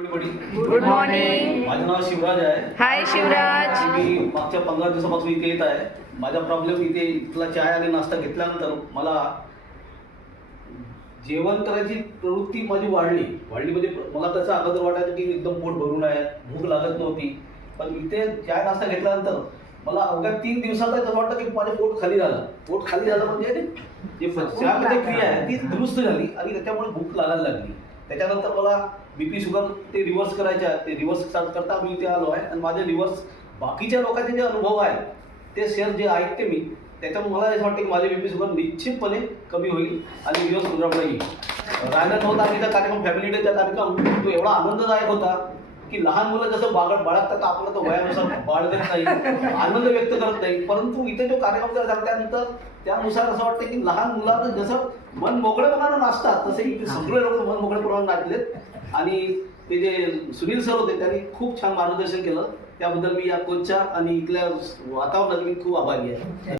Good morning. माझं नाव शिवराज आहे. हाय शिवराज. मी मागच्या 15 दिवसापासून इथे येत आहे. माझा प्रॉब्लेम इथला चाय आणि नाश्ता घेतल्यानंतर मला जेवण करायची प्रवृत्ती माझी वाढली म्हणजे मला तसं अगोदर वाटायचं की एकदम पोट भरून आहे, भूक लागत नव्हती. पण इथे चाय नाश्ता घेतल्यानंतर मला अवघ्या 3 दिवसात असं वाटतं की माझं पोट खाली झालं म्हणजे जे पचनामध्ये क्रिया आहे ती दुरुस्त झाली आणि त्याच्यामुळे भूक लागायला लागली. त्याच्यानंतर मला बीपी शुगर ते रिव्हर्स करता मी इथे आलो आहे आणि माझे रिव्हर्स बाकीच्या लोकांचे जे अनुभव आहे ते शेअर जे ऐकते मी त्याच्यामुळे मला असं वाटतं की माझे बीपी शुगर निश्चितपणे कमी होईल आणि रिव्हर्स प्रोग्रामला येईल. राहिला नव्हता आम्ही त्या कार्यक्रम फॅमिली डेचा कार्यक्रम तो एवढा आनंददायक होता की लहान मुलं जसं बाळगतात आपलं तो वयानुसार बाळगत नाही, आनंद व्यक्त करत नाही. परंतु इथे जो कार्यक्रम झाला त्यानंतर त्यानुसार असं वाटतं की लहान मुलांना जसं मन मोकळेपणानं नाचतात तसे इथे सगळे लोक मन मोकळेपणानं नाचलेत. आणि ते जे सुनील सर होते त्यांनी खूप छान मार्गदर्शन केलं. त्याबद्दल मी या कोचच्या आणि इथल्या वातावरणात मी खूप आभारी आहे.